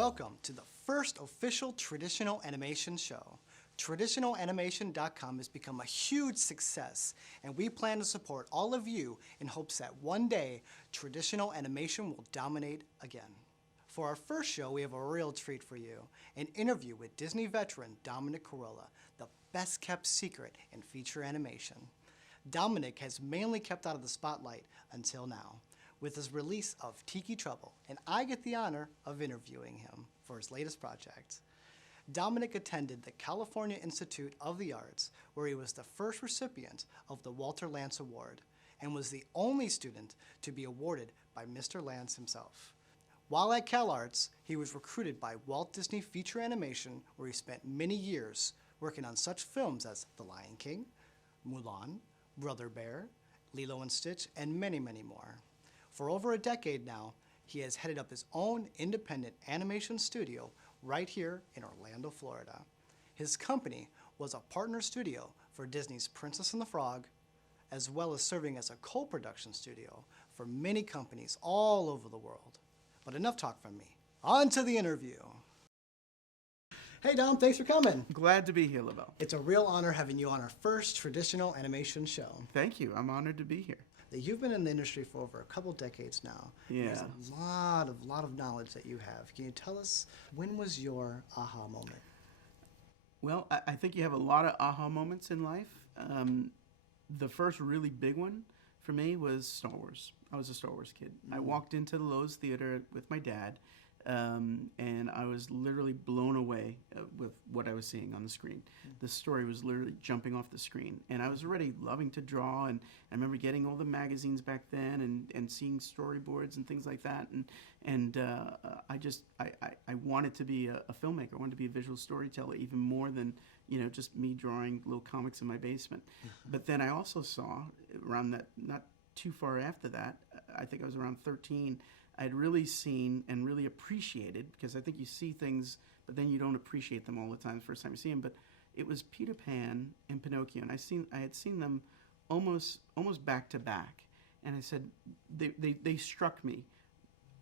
Welcome to the first official traditional animation show. Traditionalanimation.com has become a huge success, and we plan to support all of you in hopes that one day traditional animation will dominate again. For our first show, we have a real treat for you, an interview with Disney Veteran Dominic Carola, the best kept secret in feature animation. Dominic has mainly kept out of the spotlight until now, with his release of Tiki Trouble, and I get the honor of interviewing him for his latest project. Dominic attended the California Institute of the Arts, where he was the first recipient of the Walter Lantz Award, and was the only student to be awarded by Mr. Lantz himself. While at CalArts, he was recruited by Walt Disney Feature Animation, where he spent many years working on such films as The Lion King, Mulan, Brother Bear, Lilo and Stitch, and many, many more. For over a decade now, he has headed up his own independent animation studio right here in Orlando, Florida. His company was a partner studio for Disney's Princess and the Frog, as well as serving as a co-production studio for many companies all over the world. But enough talk from me. On to the interview. Hey Dom, thanks for coming. Glad to be here, Lavelle. It's a real honor having you on our first traditional animation show. Thank you. I'm honored to be here. You've been in the industry for over a couple decades now. Yeah. There's a lot of knowledge that you have. Can you tell us, when was your aha moment? Well, I think you have a lot of aha moments in life. The first really big one for me was Star Wars. I was a Star Wars kid. I walked into the Lowe's Theater with my dad, and I was literally blown away with what I was seeing on the screen. The story was literally jumping off the screen, and I was already loving to draw, and I remember getting all the magazines back then and seeing storyboards and things like that, and I wanted to be a filmmaker. I wanted to be a visual storyteller even more than just me drawing little comics in my basement. But then I also saw around that, not too far after that, I think I was around 13, I'd really seen and really appreciated, because I think you see things, but then you don't appreciate them all the time the first time you see them, but it was Peter Pan and Pinocchio, and I had seen them almost back to back, and I said, they struck me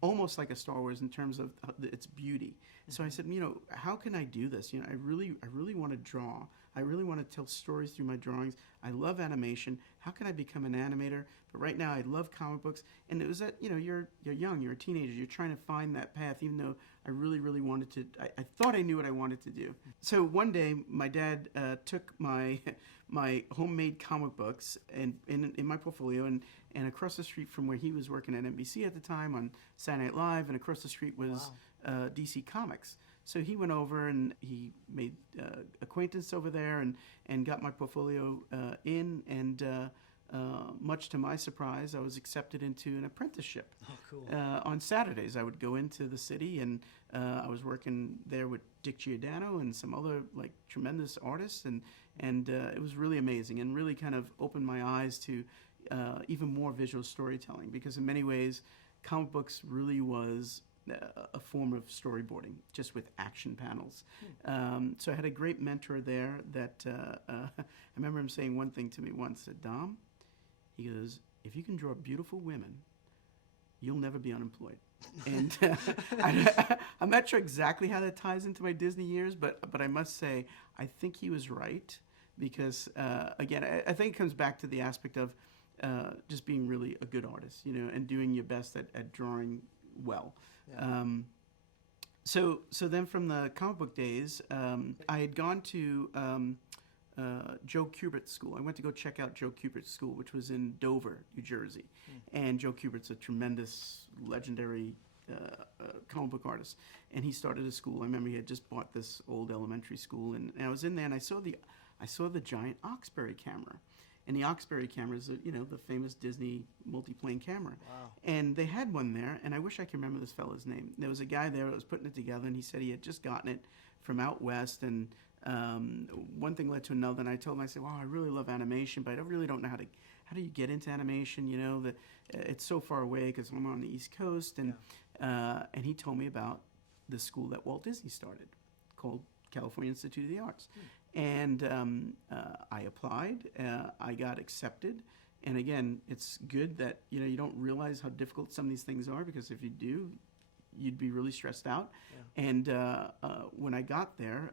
almost like a Star Wars in terms of its beauty. So I said, how can I do this? I really want to draw. I really want to tell stories through my drawings. I love animation. How can I become an animator? But right now I love comic books. And it was that, you're young, you're a teenager, you're trying to find that path, even though I really wanted to, I thought I knew what I wanted to do. So one day my dad took my homemade comic books and in my portfolio, and across the street from where he was working at NBC at the time on Saturday Night Live, and across the street was DC Comics. So he went over and he made acquaintance over there and got my portfolio in, and much to my surprise, I was accepted into an apprenticeship. Oh, cool. On Saturdays, I would go into the city, and I was working there with Dick Giordano and some other tremendous artists, and it was really amazing and really kind of opened my eyes to even more visual storytelling, because in many ways, comic books really was a form of storyboarding, just with action panels. So I had a great mentor there that I remember him saying one thing to me once, said, Dom, he goes, if you can draw beautiful women, you'll never be unemployed. And I'm not sure exactly how that ties into my Disney years, but I must say, I think he was right, because again, I think it comes back to the aspect of just being really a good artist, and doing your best at drawing well. Yeah. So then from the comic book days, I had gone to Joe Kubert's school. I went to go check out Joe Kubert's school, which was in Dover, New Jersey. And Joe Kubert's a tremendous, legendary comic book artist. And he started a school. I remember he had just bought this old elementary school, and I was in there, and I saw the giant Oxbury camera. And the Oxbury camera is, the famous Disney multi-plane camera. Wow. And they had one there, and I wish I could remember this fellow's name. There was a guy there that was putting it together, and he said he had just gotten it from out west, and one thing led to another, and I told him, I said, wow, I really love animation, but I really don't know how do you get into animation, it's so far away because I'm on the East Coast, and he told me about the school that Walt Disney started called California Institute of the Arts. And I applied, I got accepted, and again, it's good that you don't realize how difficult some of these things are, because if you do, you'd be really stressed out. Yeah. And when I got there,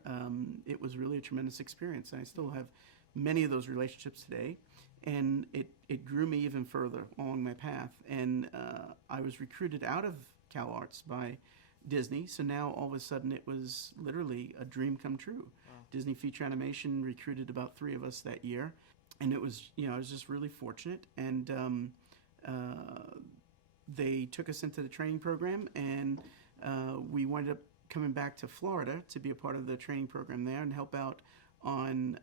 it was really a tremendous experience. And I still have many of those relationships today. And it grew me even further along my path. And I was recruited out of Cal Arts by Disney. So now all of a sudden it was literally a dream come true. Wow. Disney Feature Animation recruited about 3 of us that year. And it was, I was just really fortunate. And they took us into the training program, and we wound up coming back to Florida to be a part of the training program there and help out on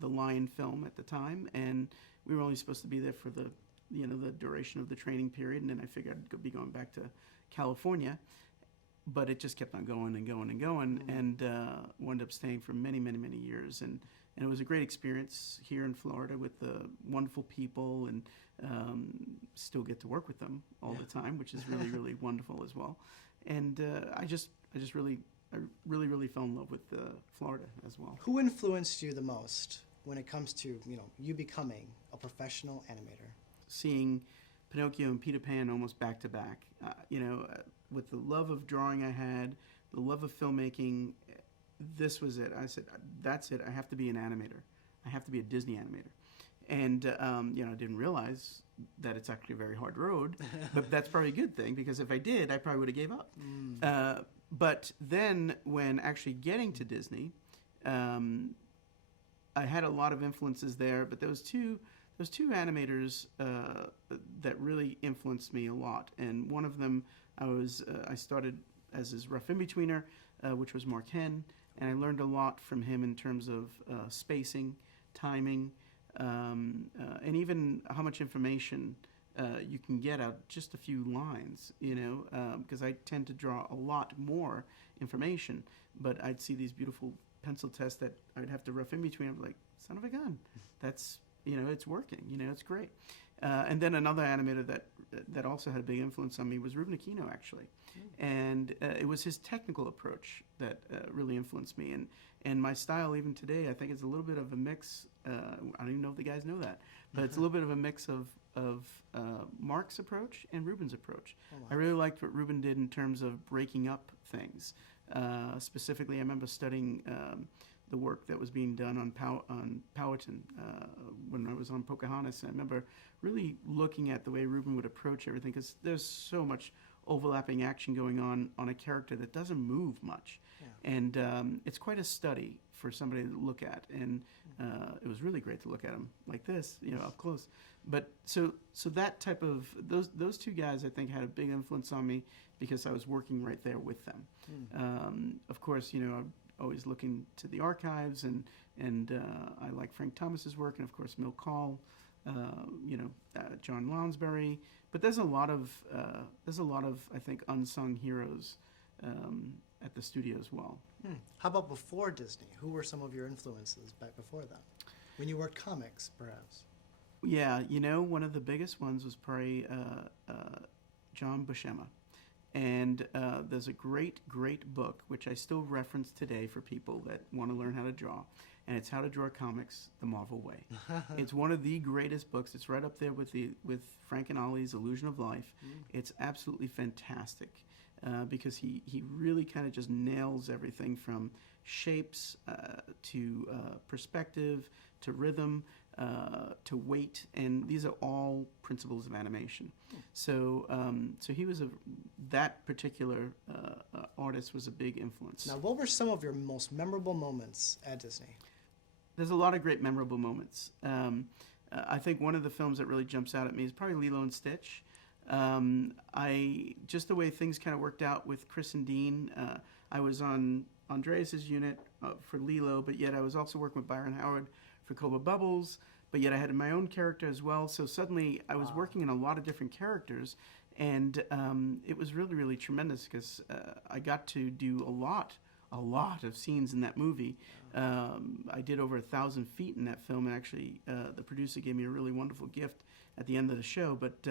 the Lion film at the time. And we were only supposed to be there for the duration of the training period, and then I figured I'd be going back to California. But it just kept on going and going and going, and wound up staying for many, many, many years. And it was a great experience here in Florida with the wonderful people, and still get to work with them all the time, which is really, really wonderful as well. And I really fell in love with Florida as well. Who influenced you the most when it comes to you becoming a professional animator? Seeing Pinocchio and Peter Pan almost back to back, with the love of drawing I had, the love of filmmaking, this was it. I said, that's it. I have to be an animator. I have to be a Disney animator. And, I didn't realize that it's actually a very hard road, but that's probably a good thing, because if I did, I probably would have gave up. But then when actually getting to Disney, I had a lot of influences there, but there was two animators that really influenced me a lot. And one of them, I started as his rough in-betweener, which was Mark Henn, and I learned a lot from him in terms of spacing, timing, and even how much information you can get out just a few lines, because I tend to draw a lot more information, but I'd see these beautiful pencil tests that I'd have to rough in between. I'm like, son of a gun, that's, it's working, it's great. And then another animator that also had a big influence on me was Ruben Aquino, actually. And it was his technical approach that really influenced me. And my style, even today, I think is a little bit of a mix. I don't even know if the guys know that, but it's a little bit of a mix of Mark's approach and Ruben's approach. Oh, wow. I really liked what Ruben did in terms of breaking up things. Specifically, I remember studying the work that was being done on Powhatan when I was on Pocahontas. And I remember really looking at the way Ruben would approach everything, because there's so much overlapping action going on a character that doesn't move much. Yeah. And it's quite a study for somebody to look at. And it was really great to look at him like this, up close. But so that type of, those two guys, I think, had a big influence on me, because I was working right there with them. Of course, I'm always looking to the archives, and I like Frank Thomas's work, and of course Milt Kahl, John Lounsbury. But there's a lot of I think unsung heroes at the studio as well. How about before Disney? Who were some of your influences back before that, when you worked comics, perhaps? Yeah, one of the biggest ones was probably John Buscema. And there's a great, great book, which I still reference today for people that want to learn how to draw. And it's How to Draw Comics the Marvel Way. It's one of the greatest books. It's right up there with Frank and Ollie's Illusion of Life. It's absolutely fantastic, because he really kind of just nails everything from shapes to perspective to rhythm to weight, and these are all principles of animation. So he was that particular artist was a big influence. Now, what were some of your most memorable moments at Disney? There's a lot of great memorable moments. I think one of the films that really jumps out at me is probably Lilo and Stitch. Just the way things kind of worked out with Chris and Dean. I was on Andreas's unit for Lilo, but yet I was also working with Byron Howard for Cobra Bubbles, but yet I had my own character as well. So suddenly I was working in a lot of different characters, and it was really, really tremendous, because I got to do a lot of scenes in that movie. I did over 1,000 feet in that film, and actually the producer gave me a really wonderful gift at the end of the show. But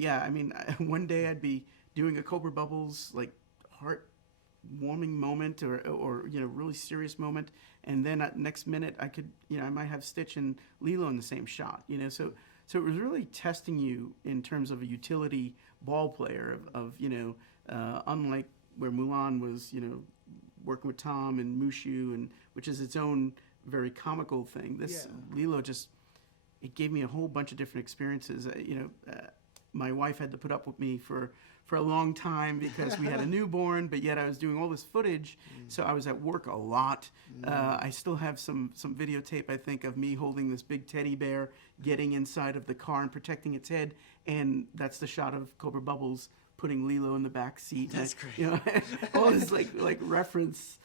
yeah, I mean, one day I'd be doing a Cobra Bubbles, like, heart-warming moment or really serious moment, and then next minute I could, I might have Stitch and Lilo in the same shot, so it was really testing you in terms of a utility ball player of Unlike where Mulan was, working with Tom and Mushu, and which is its own very comical thing. This Lilo just, it gave me a whole bunch of different experiences. My wife had to put up with me for a long time because we had a newborn, but yet I was doing all this footage, so I was at work a lot. I still have some videotape, I think, of me holding this big teddy bear, getting inside of the car and protecting its head, and that's the shot of Cobra Bubbles putting Lilo in the back seat. That's great. All this like reference.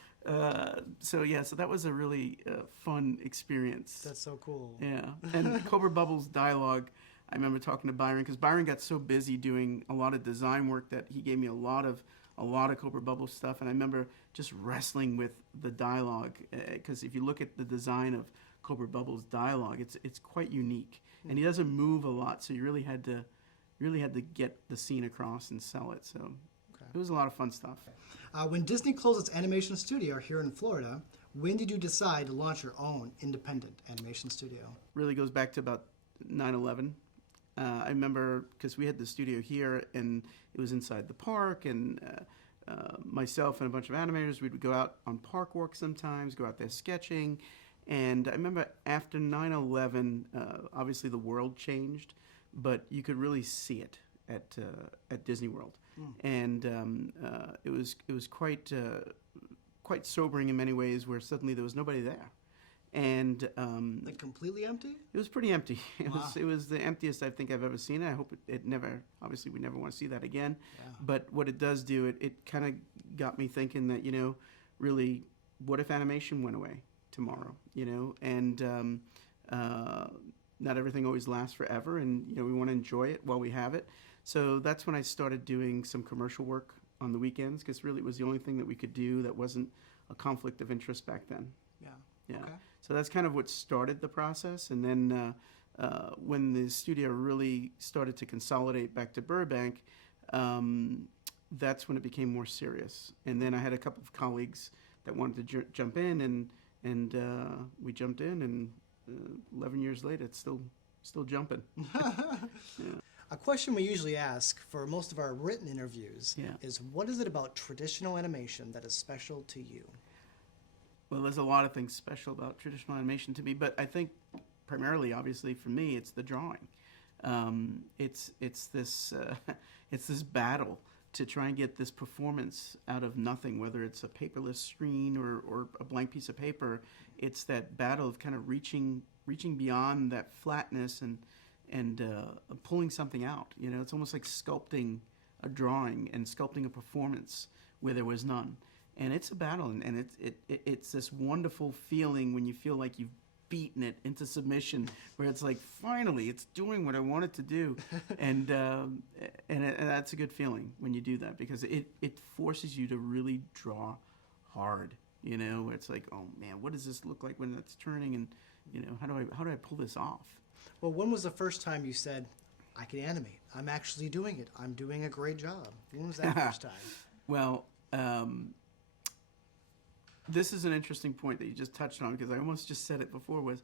So that was a really fun experience. That's so cool. Yeah, and Cobra Bubbles dialogue. I remember talking to Byron because Byron got so busy doing a lot of design work that he gave me a lot of Cobra Bubbles stuff, and I remember just wrestling with the dialogue because if you look at the design of Cobra Bubbles dialogue, it's quite unique, and he doesn't move a lot, so you really had to get the scene across and sell it. So it was a lot of fun stuff. When Disney closed its animation studio here in Florida, when did you decide to launch your own independent animation studio? Really goes back to about 9/11. I remember because we had the studio here and it was inside the park, and myself and a bunch of animators, we would go out on park walk sometimes, go out there sketching. And I remember after 9/11, obviously the world changed, but you could really see it at Disney World. And it was quite sobering in many ways, where suddenly there was nobody there. And Like completely empty? it was pretty empty. Wow. It was the emptiest I think I've ever seen it. I hope it never, obviously we never want to see that again. Yeah. But what it does do, it kind of got me thinking that, really, what if animation went away tomorrow, And not everything always lasts forever, and, we want to enjoy it while we have it. So that's when I started doing some commercial work on the weekends, because really it was the only thing that we could do that wasn't a conflict of interest back then. Yeah. Yeah. Okay. So that's kind of what started the process. And then when the studio really started to consolidate back to Burbank, that's when it became more serious. And then I had a couple of colleagues that wanted to jump in, and we jumped in, and 11 years later, it's still jumping. Yeah. A question we usually ask for most of our written interviews is, what is it about traditional animation that is special to you? Well, there's a lot of things special about traditional animation to me, but I think primarily, obviously, for me, it's the drawing. It's this it's this battle to try and get this performance out of nothing, whether it's a paperless screen or a blank piece of paper. It's that battle of kind of reaching beyond that flatness and pulling something out. It's almost like sculpting a drawing and sculpting a performance where there was none. And it's a battle, and it's this wonderful feeling when you feel like you've beaten it into submission, where it's like, finally, it's doing what I want it to do. and that's a good feeling when you do that, because it forces you to really draw hard, where it's like, oh man, what does this look like when it's turning, and how do I pull this off? Well, when was the first time you said, I can animate? I'm actually doing it. I'm doing a great job. When was that first time? Well, this is an interesting point that you just touched on, because I almost just said it before, was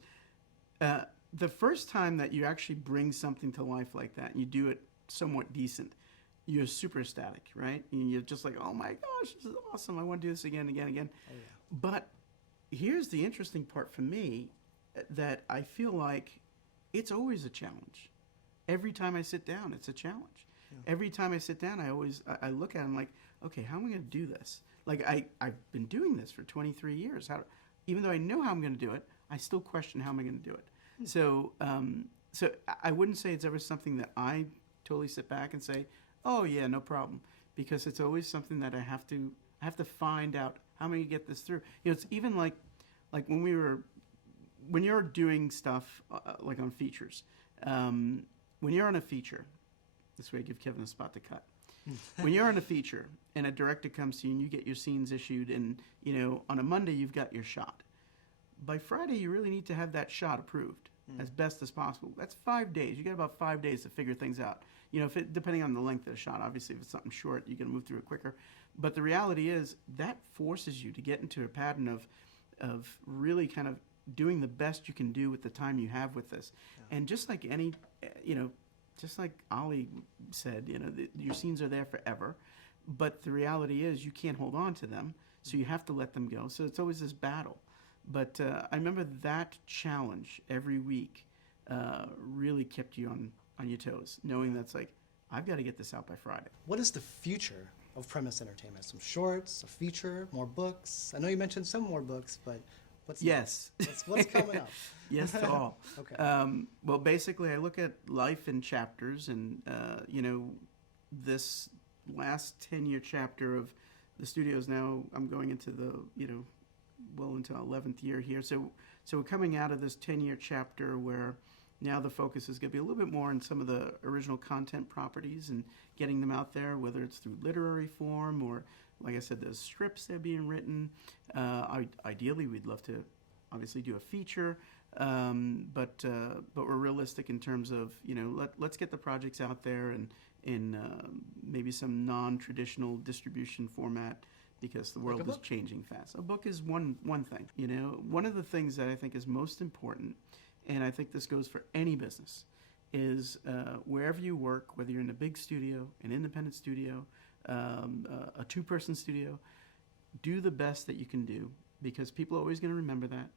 the first time that you actually bring something to life like that and you do it somewhat decent, you're super ecstatic, right? And you're just like, oh my gosh, this is awesome. I want to do this again. Oh, yeah. But here's the interesting part for me, that I feel like it's always a challenge. Every time I sit down, it's a challenge. Yeah. Every time I sit down, I look at it and I'm like, okay, how am I going to do this? Like, I've been doing this for 23 years. Even though I know how I'm going to do it, I still question how am I going to do it. So I wouldn't say it's ever something that I totally sit back and say, oh yeah, no problem, because it's always something that I have to find out how am I going to get this through. It's even like when you're doing stuff like on features, when you're on a feature, this way I give Kevin a spot to cut. When you're on a feature and a director comes to you and you get your scenes issued, and on a Monday you've got your shot. By Friday you really need to have that shot approved as best as possible. That's 5 days. You got about 5 days to figure things out. Depending on the length of the shot, obviously if it's something short, you can move through it quicker. But the reality is that forces you to get into a pattern of really kind of doing the best you can do with the time you have with this. Yeah. And just like any, just like Ollie said, your scenes are there forever. But the reality is you can't hold on to them, so you have to let them go. So it's always this battle. But I remember that challenge every week really kept you on your toes, knowing that's like, I've got to get this out by Friday. What is the future of Premise Entertainment? Some shorts, a feature, more books? I know you mentioned some more books, but what's Yes. what's coming up? Yes to all. Okay. Well, basically, I look at life in chapters, and this last 10-year chapter of the studios. Now I'm going into the well into 11th year here. So we're coming out of this 10-year chapter where now the focus is going to be a little bit more on some of the original content properties and getting them out there, whether it's through literary form or, like I said, there's scripts that are being written. Ideally, we'd love to obviously do a feature, but we're realistic in terms of let's get the projects out there and in maybe some non-traditional distribution format, because the world is changing fast. A book is one thing. One of the things that I think is most important, and I think this goes for any business, is wherever you work, whether you're in a big studio, an independent studio, a two-person studio, do the best that you can do, because people are always going to remember that.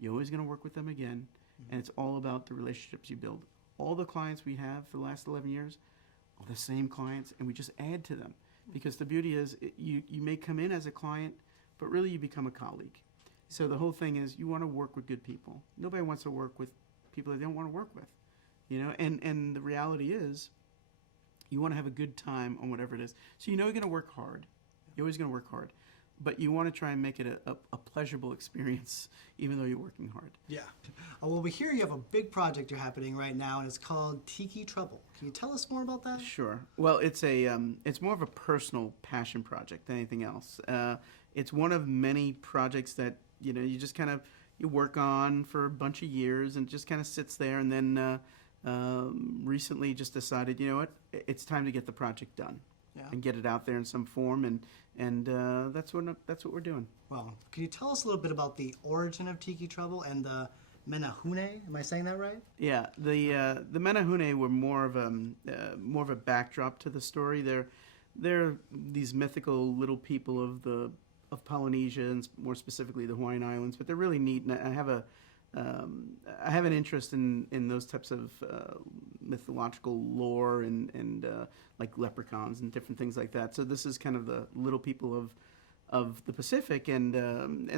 You're always going to work with them again, and it's all about the relationships you build. All the clients we have for the last 11 years are the same clients, and we just add to them. Because the beauty is, you may come in as a client, but really you become a colleague. So the whole thing is, you want to work with good people. Nobody wants to work with people they don't want to work with. And the reality is, you want to have a good time on whatever it is. So you're going to work hard. You're always going to work hard. But you want to try and make it a pleasurable experience, even though you're working hard. Yeah. Well, we hear you have a big project you're happening right now, and it's called Tiki Trouble. Can you tell us more about that? Sure. Well, it's more of a personal passion project than anything else. It's one of many projects that you just kind of work on for a bunch of years, and just kind of sits there. And then recently, just decided, it's time to get the project done. Yeah. And get it out there in some form, and that's what we're doing. Well, can you tell us a little bit about the origin of Tiki Trouble and the Menahune? Am I saying that right? Yeah, the Menahune were more of a backdrop to the story. They're these mythical little people of Polynesia, and more specifically the Hawaiian Islands. But they're really neat, and I have an interest in those types of mythological lore and like leprechauns and different things like that. So this is kind of the little people of the Pacific, and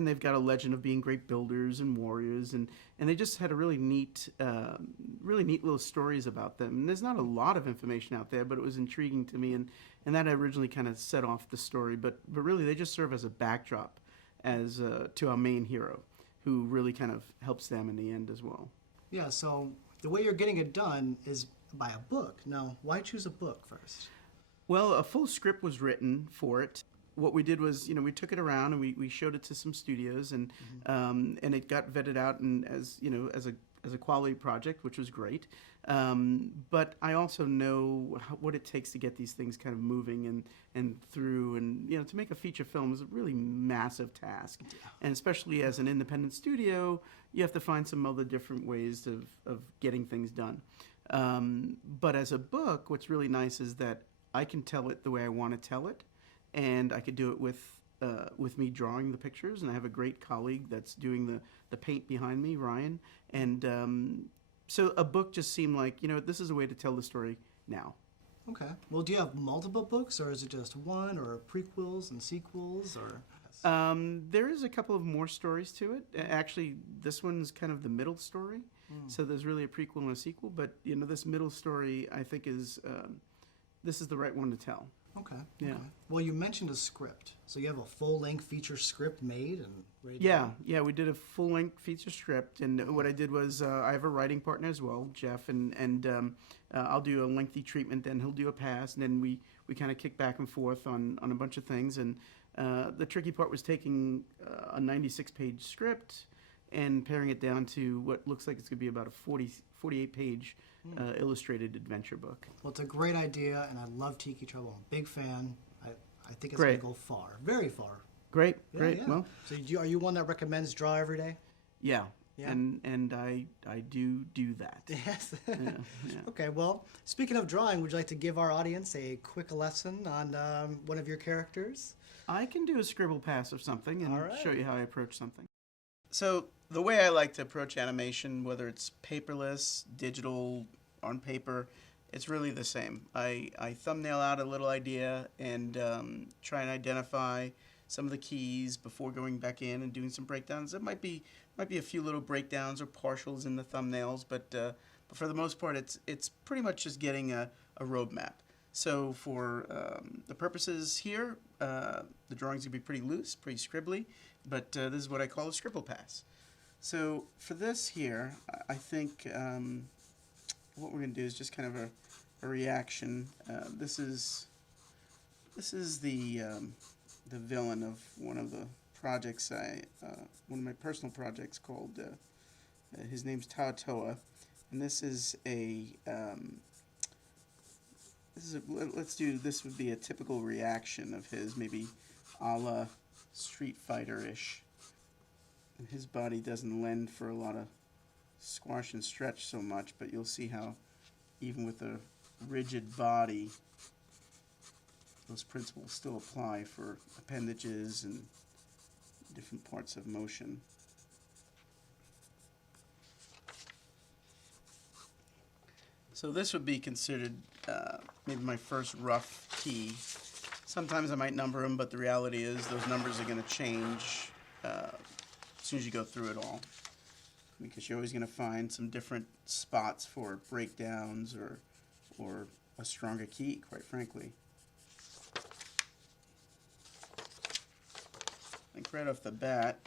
they've got a legend of being great builders and warriors, and they just had a really neat little stories about them. And there's not a lot of information out there, but it was intriguing to me, and that originally kind of set off the story. But really, they just serve as a backdrop as to our main hero, who really kind of helps them in the end as well. Yeah, so the way you're getting it done is by a book. Now, why choose a book first? Well, a full script was written for it. What we did was, we took it around and we showed it to some studios, and it got vetted out and as a quality project, which was great. But I also know what it takes to get these things kind of moving and through, and to make a feature film is a really massive task. Yeah. And especially as an independent studio, you have to find some other different ways of getting things done. But as a book, what's really nice is that I can tell it the way I want to tell it, and I could do it with me drawing the pictures, and I have a great colleague that's doing the paint behind me, Ryan, and so a book just seemed like, this is a way to tell the story now. Okay. Well, do you have multiple books, or is it just one, or prequels and sequels, or? There is a couple of more stories to it. Actually, this one's kind of the middle story, so there's really a prequel and a sequel, but, this middle story, I think, this is the right one to tell. Okay. Yeah. Okay. Well, you mentioned a script. So you have a full-length feature script made and ready to Yeah, go? yeah, we did a full-length feature script, and what I did was I have a writing partner as well, Jeff, and I'll do a lengthy treatment, then he'll do a pass, and then we kind of kick back and forth on a bunch of things, and the tricky part was taking a 96-page script and paring it down to what looks like it's going to be about a 48-page illustrated adventure book. Well, it's a great idea, and I love Tiki Trouble. I'm a big fan. I think it's going to go far, very far. Great. Yeah. Well, so are you one that recommends draw every day? Yeah. Yeah. And I do that. Yes. Yeah, yeah. Okay, well, speaking of drawing, would you like to give our audience a quick lesson on one of your characters? I can do a scribble pass of something and All right. show you how I approach something. So the way I like to approach animation, whether it's paperless, digital, on paper, it's really the same. I thumbnail out a little idea and try and identify some of the keys before going back in and doing some breakdowns. It might be a few little breakdowns or partials in the thumbnails, but for the most part, it's pretty much just getting a roadmap. So for the purposes here, the drawings will be pretty loose, pretty scribbly, but this is what I call a scribble pass. So for this here, I think what we're going to do is just kind of a reaction. This is the villain of one of the projects one of my personal projects called his name's Tahitoa, and this would be a typical reaction of his, maybe a la Street Fighter-ish. And his body doesn't lend for a lot of squash and stretch so much, but you'll see how even with a rigid body, those principles still apply for appendages and different parts of motion. So this would be considered maybe my first rough key. Sometimes I might number them, but the reality is those numbers are going to change as soon as you go through it all, because you're always going to find some different spots for breakdowns or a stronger key, quite frankly. I think right off the bat,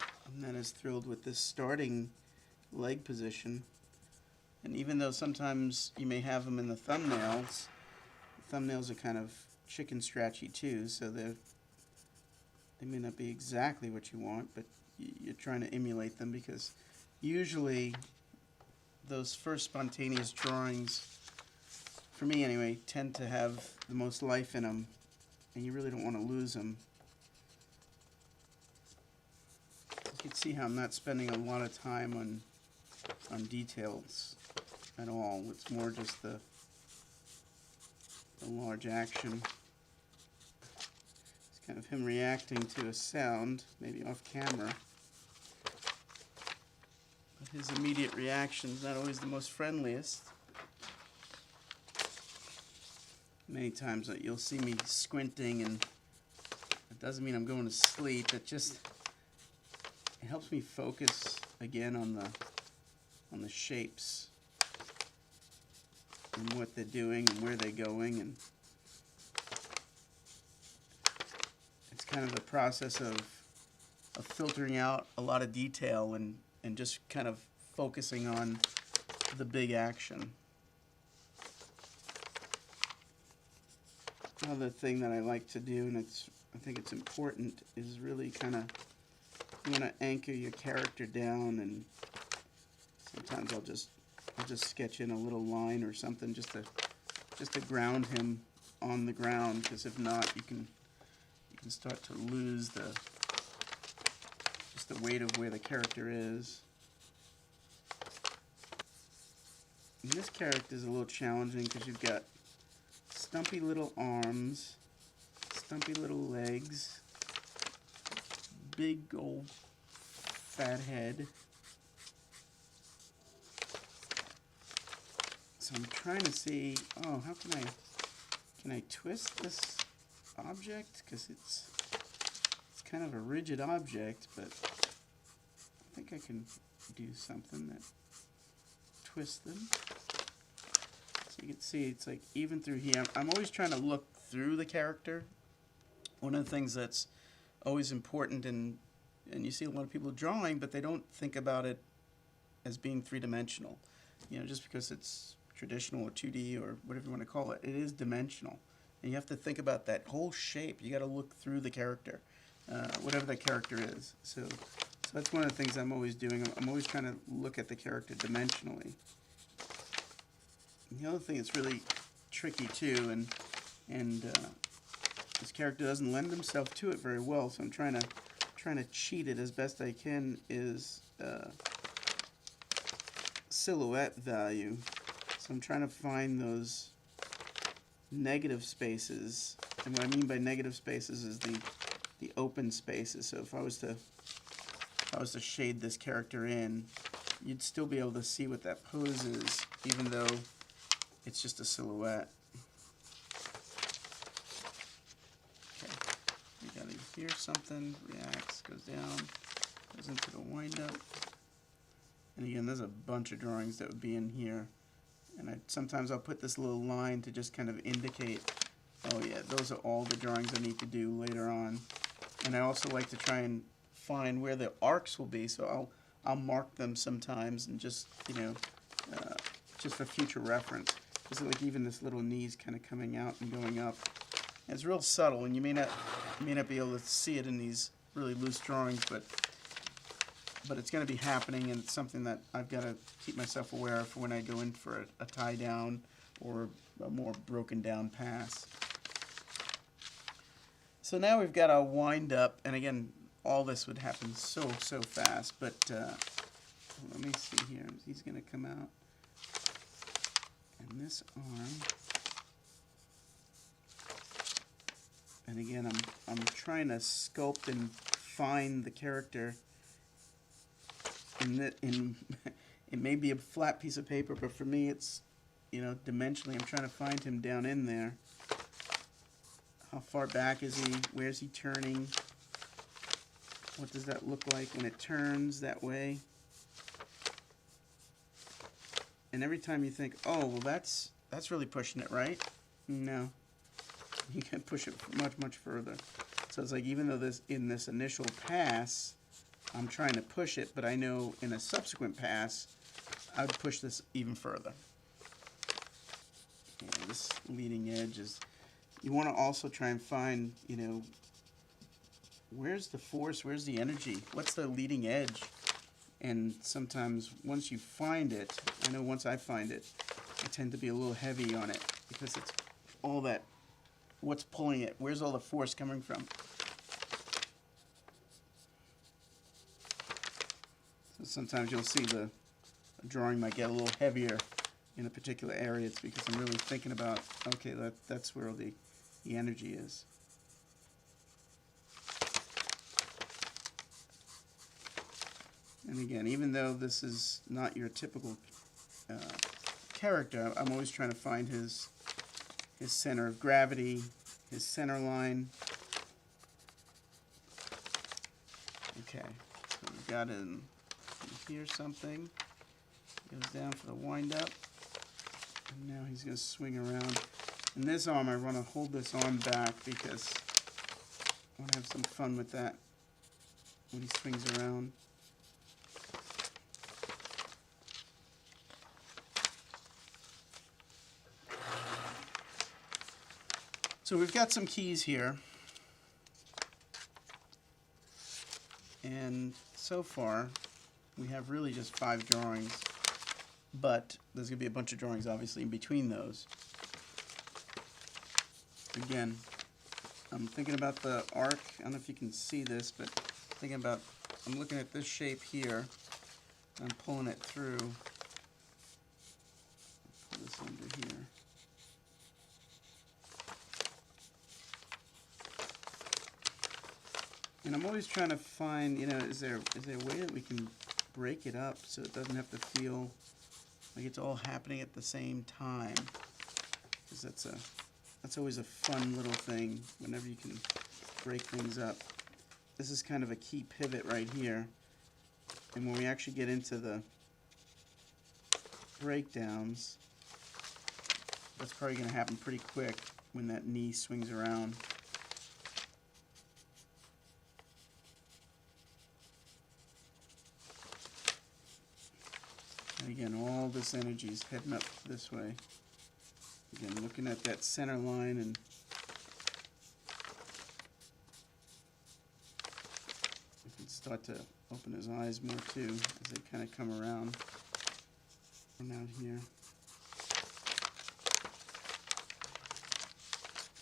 I'm not as thrilled with this starting leg position. And even though sometimes you may have them in the thumbnails are kind of chicken scratchy too, so they may not be exactly what you want, but you're trying to emulate them, because usually those first spontaneous drawings, for me anyway, tend to have the most life in them, and you really don't want to lose them. You can see how I'm not spending a lot of time on details at all. It's more just the large action. It's kind of him reacting to a sound, maybe off camera. But his immediate reaction is not always the most friendliest. Many times you'll see me squinting, and it doesn't mean I'm going to sleep. It helps me focus again on the shapes and what they're doing and where they're going, and it's kind of the process of filtering out a lot of detail and just kind of focusing on the big action. Another thing that I like to do, and I think it's important, is really kind of, you want to anchor your character down, and sometimes I'll just sketch in a little line or something just to ground him on the ground, because if not, you can start to lose the weight of where the character is. And this character is a little challenging because you've got stumpy little arms, stumpy little legs, big old fat head. So I'm trying to see, how can I twist this object? Because it's kind of a rigid object, but I think I can do something that twists them. So you can see it's like even through here. I'm always trying to look through the character. One of the things that's always important, and you see a lot of people drawing, but they don't think about it as being three-dimensional. You know, just because it's traditional or 2D or whatever you want to call it, it is dimensional. And you have to think about that whole shape. You got to look through the character, whatever that character is. So that's one of the things I'm always doing. I'm always trying to look at the character dimensionally. And the other thing that's really tricky too, and this character doesn't lend himself to it very well, so I'm trying to trying to cheat it as best I can, is silhouette value. So I'm trying to find those negative spaces, and what I mean by negative spaces is the open spaces. So if I was to shade this character in, you'd still be able to see what that pose is, even though it's just a silhouette. Okay, we gotta hear something, reacts, goes down, goes into the wind-up. And again, there's a bunch of drawings that would be in here. And sometimes I'll put this little line to just kind of indicate, oh yeah, those are all the drawings I need to do later on. And I also like to try and find where the arcs will be, so I'll mark them sometimes, and just, you know, just for future reference. Because like even this little knee's kind of coming out and going up. And it's real subtle, and you may not be able to see it in these really loose drawings, but it's going to be happening, and it's something that I've got to keep myself aware of for when I go in for a tie down or a more broken down pass. So now we've got our wind up, and again, all this would happen so fast, but let me see here. He's going to come out, and this arm, and again, I'm trying to sculpt and find the character. It may be a flat piece of paper, but for me it's, you know, dimensionally, I'm trying to find him down in there. How far back is he? Where's he turning? What does that look like when it turns that way? And every time you think, oh, well, that's really pushing it, right? No. You can push it much further. So it's like, even though in this initial pass, I'm trying to push it, but I know in a subsequent pass, I would push this even further. Yeah, this leading edge is, you want to also try and find, you know, where's the force, where's the energy, what's the leading edge? And sometimes once you find it, I know once I find it, I tend to be a little heavy on it, because it's all that, what's pulling it, where's all the force coming from? So sometimes you'll see the drawing might get a little heavier in a particular area. It's because I'm really thinking about, okay, that's where the energy is. And again, even though this is not your typical character, I'm always trying to find his center of gravity, his center line. Okay, so we've got in here something. Goes down for the wind up. And now he's going to swing around. In this arm, I want to hold this arm back because I want to have some fun with that when he swings around. So we've got some keys here. And so far, we have really just 5 drawings, but there's going to be a bunch of drawings obviously in between those. Again, I'm thinking about the arc. I don't know if you can see this, but I'm looking at this shape here. I'm pulling it through. Pull this under here. And I'm always trying to find, you know, is there a way that we can break it up so it doesn't have to feel like it's all happening at the same time? Because that's always a fun little thing whenever you can break things up. This is kind of a key pivot right here. And when we actually get into the breakdowns, that's probably going to happen pretty quick when that knee swings around. And again, all this energy is heading up this way. Again, looking at that center line, and you can start to open his eyes more too as they kind of come around out here.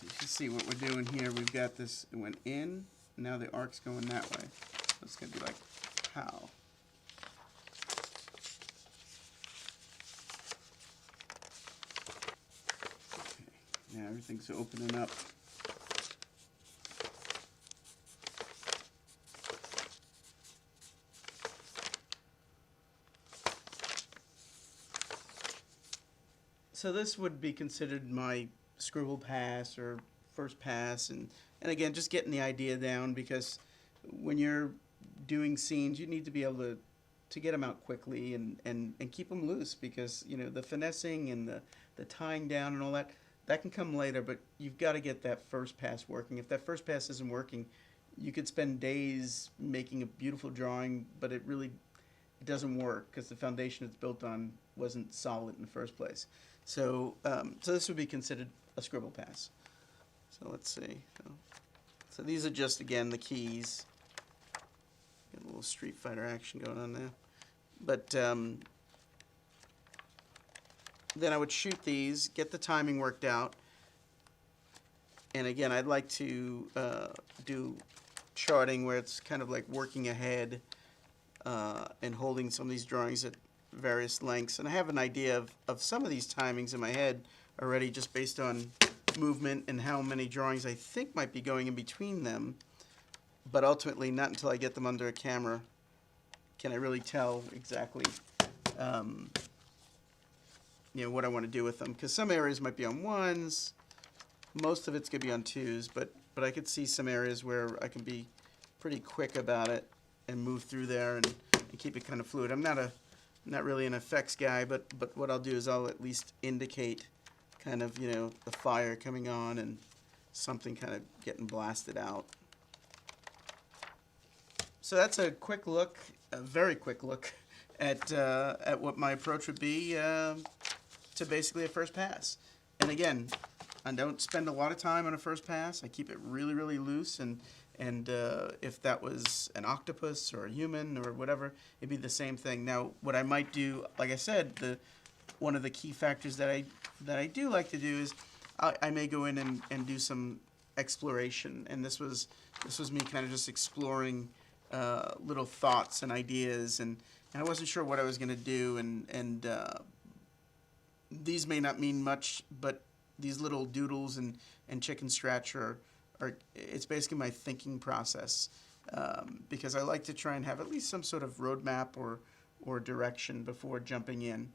You can see what we're doing here. We've got this, it went in, now the arc's going that way. So it's going to be like how. Okay, now everything's opening up. So this would be considered my scribble pass or first pass, and again, just getting the idea down, because when you're doing scenes, you need to be able to get them out quickly and keep them loose, because, you know, the finessing and the tying down and all that can come later, but you've got to get that first pass working. If that first pass isn't working, you could spend days making a beautiful drawing, but it doesn't work because the foundation it's built on wasn't solid in the first place. So, so this would be considered a scribble pass. So let's see. So these are just, again, the keys. Get a little Street Fighter action going on there. But then I would shoot these, get the timing worked out. And again, I'd like to do charting where it's kind of like working ahead and holding some of these drawings at various lengths. And I have an idea of some of these timings in my head already, just based on movement and how many drawings I think might be going in between them. But ultimately, not until I get them under a camera can I really tell exactly you know, what I want to do with them. Because some areas might be on ones, most of it's going to be on twos, but I could see some areas where I can be pretty quick about it and move through there and keep it kind of fluid. I'm not really an effects guy, but what I'll do is I'll at least indicate kind of, you know, the fire coming on and something kind of getting blasted out. So that's a quick look, a very quick look at what my approach would be to basically a first pass. And again, I don't spend a lot of time on a first pass. I keep it really, really loose, and if that was an octopus or a human or whatever, it'd be the same thing. Now, what I might do, like I said, one of the key factors that I do like to do is I may go in and do some exploration, and this was me kind of just exploring little thoughts and ideas, and I wasn't sure what I was going to do, and these may not mean much, but these little doodles and chicken scratch are it's basically my thinking process, because I like to try and have at least some sort of roadmap or direction before jumping in.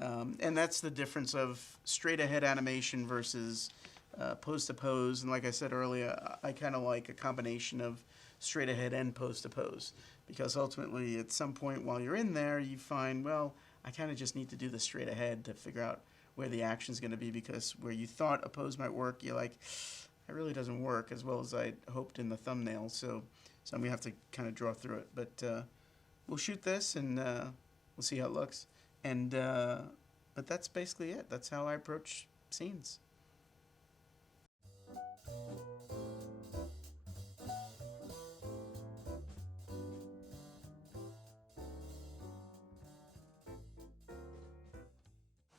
And that's the difference of straight ahead animation versus pose to pose. And like I said earlier, I kind of like a combination of straight ahead and pose to pose, because ultimately at some point while you're in there, you find, well, I kind of just need to do the straight ahead to figure out where the action's going to be, because where you thought a pose might work, you're like, it really doesn't work as well as I hoped in the thumbnail. So I'm going to have to kind of draw through it. But we'll shoot this, and we'll see how it looks. And but that's basically it. That's how I approach scenes.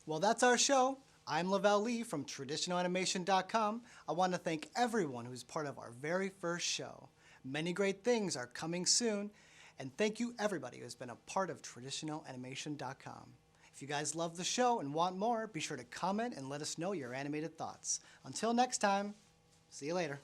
Well, that's our show. I'm Lavelle Lee from TraditionalAnimation.com. I want to thank everyone who's part of our very first show. Many great things are coming soon, and thank you everybody who's been a part of TraditionalAnimation.com. If you guys love the show and want more, be sure to comment and let us know your animated thoughts. Until next time, see you later.